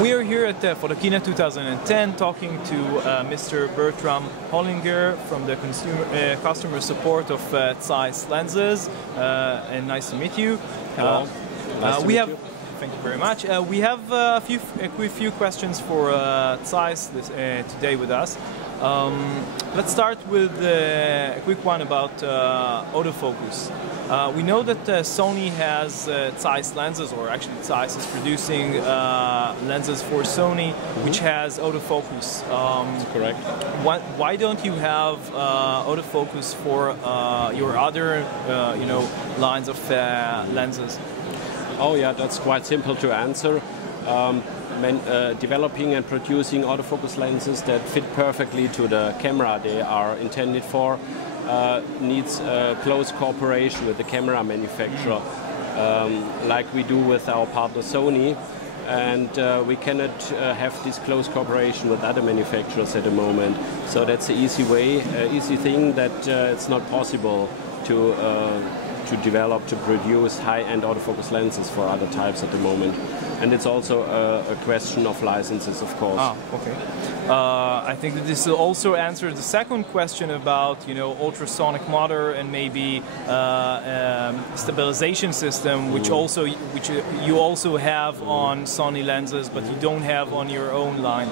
We are here at Photokina 2010 talking to Mr. Bertram Hoilnger from the customer support of ZEISS lenses, and nice to meet you. Hello. Nice to meet you. Thank you very much. We have a few questions for ZEISS today with us. Let's start with a quick one about autofocus. We know that Sony has ZEISS lenses, or actually ZEISS is producing lenses for Sony, which has autofocus. Correct. Why don't you have autofocus for your other, lines of lenses? Oh yeah, that's quite simple to answer. Developing and producing autofocus lenses that fit perfectly to the camera they are intended for needs close cooperation with the camera manufacturer, like we do with our partner Sony, and we cannot have this close cooperation with other manufacturers at the moment. So that's the easy thing that it's not possible to produce high-end autofocus lenses for other types at the moment. And it's also a question of licenses, of course. Ah, okay. I think that this will also answer the second question about, ultrasonic motor and maybe stabilization system, which you also have on Sony lenses, but you don't have on your own line.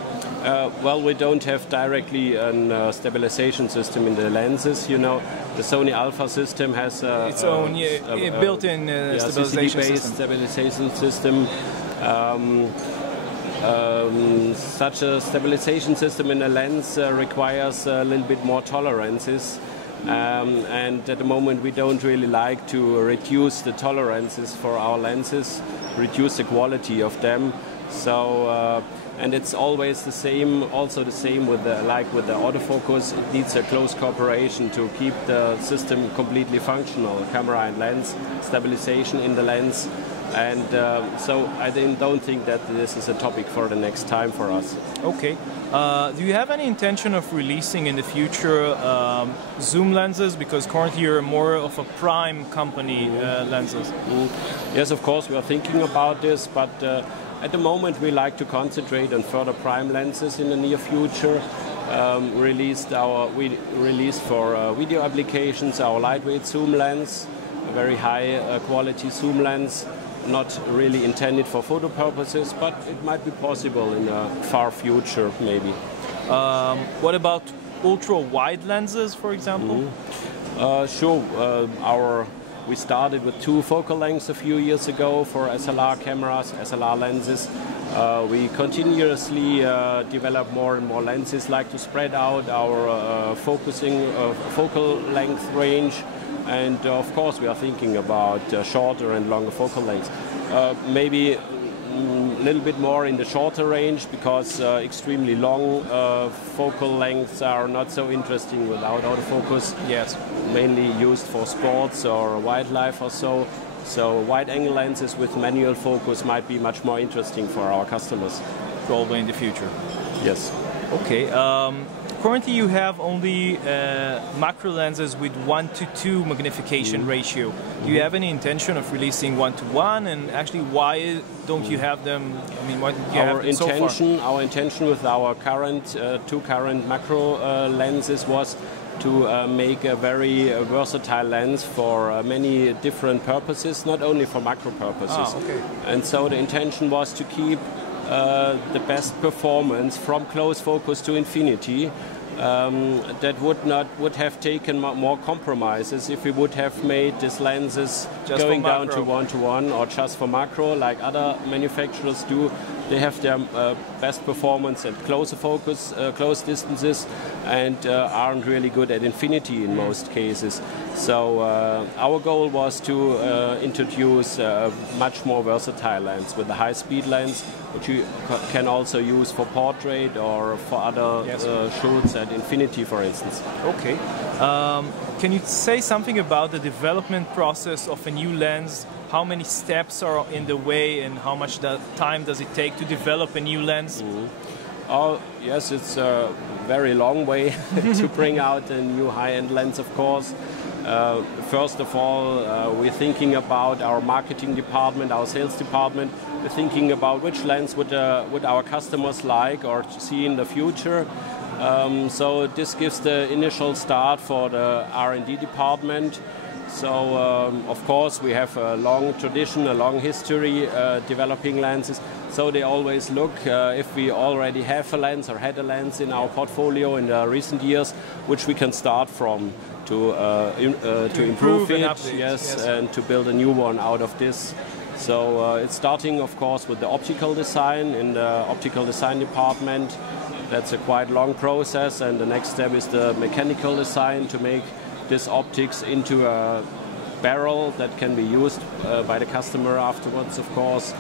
Well, we don't have directly a stabilization system in the lenses. The Sony Alpha system has its own built-in stabilization system. Such a stabilization system in a lens requires a little bit more tolerances, and at the moment we don't really like to reduce the tolerances for our lenses, reduce the quality of them. So and it's always the same. Also the same with the autofocus. It needs a close cooperation to keep the system completely functional. Camera and lens, stabilization in the lens. And so I don't think that this is a topic for the next time for us. Okay. Do you have any intention of releasing in the future zoom lenses? Because currently you're more of a prime company lenses. Yes, of course, we are thinking about this, but at the moment we like to concentrate on further prime lenses in the near future. We released for video applications our lightweight zoom lens, a very high quality zoom lens. Not really intended for photo purposes, but it might be possible in the far future, maybe. What about ultra-wide lenses, for example? Sure. We started with 2 focal lengths a few years ago for SLR cameras, SLR lenses. We continuously develop more and more lenses, like to spread out our focal length range. And of course we are thinking about shorter and longer focal lengths. Maybe a little bit more in the shorter range, because extremely long focal lengths are not so interesting without autofocus. Yes. Mainly used for sports or wildlife or so. So wide-angle lenses with manual focus might be much more interesting for our customers. Probably in the future. Yes. Okay. Currently you have only macro lenses with 1:2 magnification ratio. Do you have any intention of releasing 1:1? And actually, why don't you have them? I mean, why don't you have them so far? Our intention with our two current macro lenses was to make a very versatile lens for many different purposes, not only for macro purposes. Ah, okay. And so the intention was to keep the best performance from close focus to infinity. That would have taken more compromises if we would have made these lenses just going down to 1:1 or just for macro, like other manufacturers do. They have their best performance at closer focus, close distances, and aren't really good at infinity in most cases. So our goal was to introduce a much more versatile lens with a high-speed lens, which you can also use for portrait or for other shoots at infinity, for instance. Okay. Can you say something about the development process of a new lens? How many steps are in the way, and how much time does it take to develop a new lens? Oh, yes, it's a very long way to bring out a new high-end lens, of course. First of all, we're thinking about our marketing department, our sales department. thinking about which lens would our customers like or see in the future. So this gives the initial start for the R&D department. So of course we have a long tradition, a long history developing lenses. So they always look if we already have a lens or had a lens in our portfolio in the recent years, which we can start from to improve it, yes, and to build a new one out of this. So it's starting, of course, with the optical design in the optical design department. That's a quite long process, and the next step is the mechanical design to make this optics into a barrel that can be used by the customer afterwards, of course.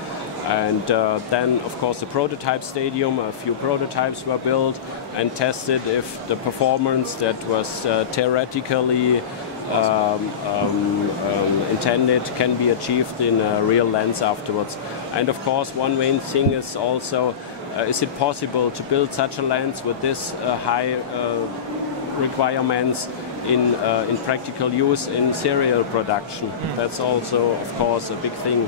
And then, of course, the prototype stadium. A few prototypes were built and tested if the performance that was theoretically intended can be achieved in a real lens afterwards. And of course, one main thing is also, is it possible to build such a lens with this high requirements in practical use in serial production? That's also, of course, a big thing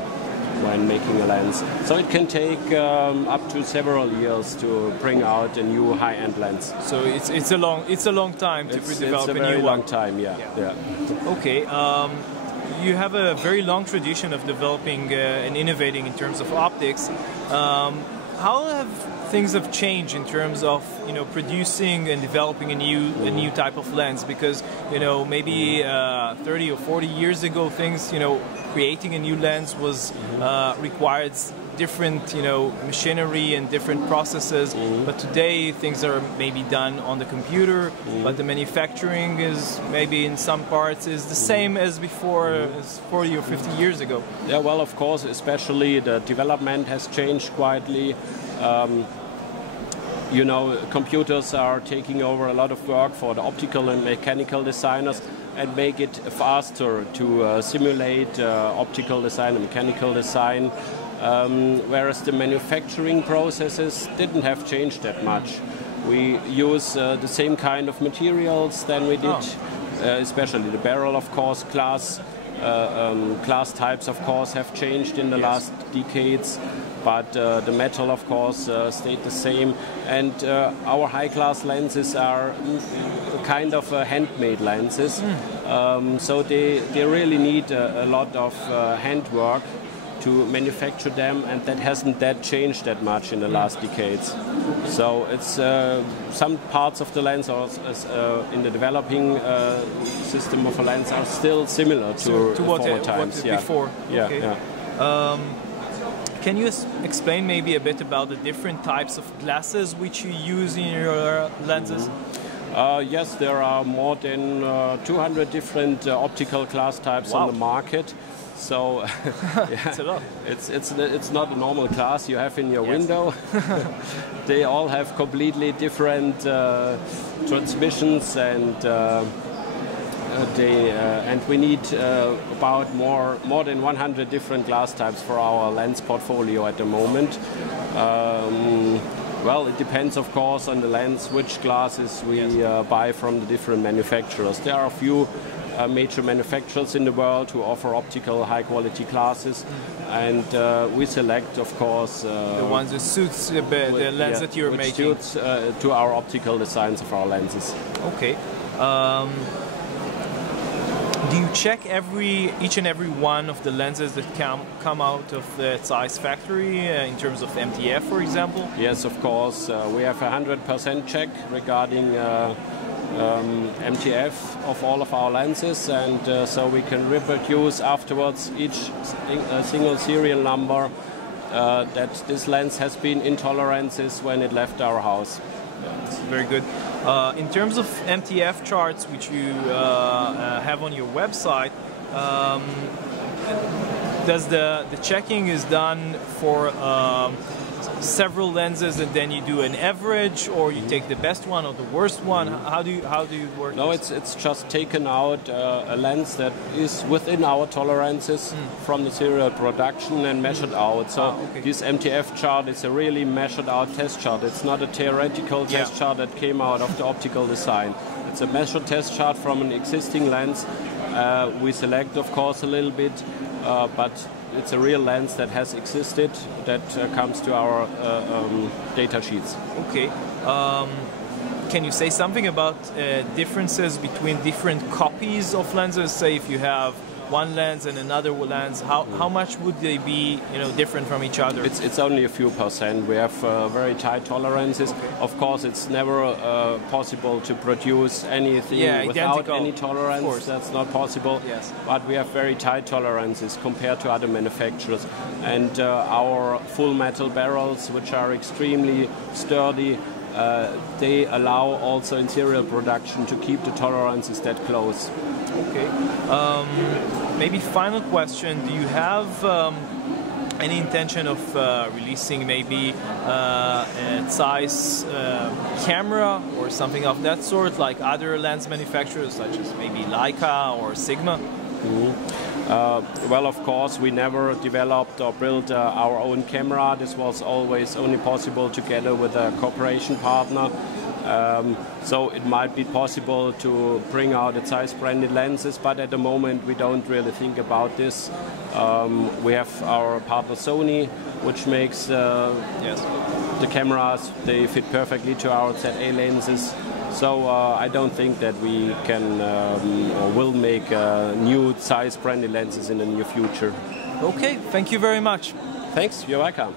when making a lens. So it can take up to several years to bring out a new high-end lens. So it's a long time to develop a new one. It's a very long time, yeah. Okay. You have a very long tradition of developing and innovating in terms of optics. How have things changed in terms of producing and developing a new type of lens? Because maybe 30 or 40 years ago, things creating a new lens was required different machinery and different processes. But today things are maybe done on the computer, but the manufacturing is maybe in some parts is the same as before, as 40 or 50 years ago. Yeah, well, of course, especially the development has changed quietly. Computers are taking over a lot of work for the optical and mechanical designers and make it faster to simulate optical design and mechanical design, whereas the manufacturing processes didn't have changed that much. We use the same kind of materials than we did, especially the barrel, of course. Glass types, of course, have changed in the last decades. But the metal, of course, stayed the same. And our high-class lenses are kind of handmade lenses. So they really need a lot of handwork to manufacture them, and that hasn't changed that much in the last decades. So it's some parts of the lens in the developing system of a lens are still similar to former times. Before. Yeah. Okay. Yeah. Can you explain maybe a bit about the different types of glasses which you use in your lenses? Yes, there are more than 200 different optical glass types on the market. So it's a lot. It's not a normal glass you have in your window. They all have completely different transmissions, and we need about more than 100 different glass types for our lens portfolio at the moment. Well, it depends, of course, on the lens, which glasses we buy from the different manufacturers. There are a few major manufacturers in the world who offer optical high-quality glasses, and we select, of course, the ones that suits the lens that you're making. Suits to our optical designs of our lenses. Okay. Do you check each and every one of the lenses that come out of the ZEISS factory in terms of MTF, for example? Yes, of course. We have a 100% check regarding MTF of all of our lenses, and so we can reproduce afterwards each single serial number that this lens has been in tolerances when it left our house. That's very good. In terms of MTF charts, which you have on your website, does the checking is done for several lenses, and then you do an average, or you take the best one or the worst one? How do you work? No, it's just taken out a lens that is within our tolerances from the serial production and measured out. So this MTF chart is a really measured out test chart. It's not a theoretical test chart that came out of the optical design. It's a measured test chart from an existing lens. We select, of course, a little bit, but it's a real lens that has existed that comes to our data sheets. Okay. Can you say something about differences between different copies of lenses? Say if you have one lens and another lens, how much would they be, different from each other? It's only a few percent. We have very tight tolerances. Okay. Of course, it's never possible to produce anything without any tolerance. That's not possible. Yes. But we have very tight tolerances compared to other manufacturers. And our full metal barrels, which are extremely sturdy, they allow also in serial production to keep the tolerances that close. Okay. Maybe final question. Do you have any intention of releasing maybe a ZEISS camera or something of that sort, like other lens manufacturers such as maybe Leica or Sigma? Well, of course, we never developed or built our own camera. This was always only possible together with a cooperation partner. So it might be possible to bring out the ZEISS branded lenses, but at the moment we don't really think about this. We have our partner Sony, which makes the cameras. They fit perfectly to our ZA lenses. So I don't think that we can or will make new ZEISS branded lenses in the near future. Okay, thank you very much. Thanks, you're welcome.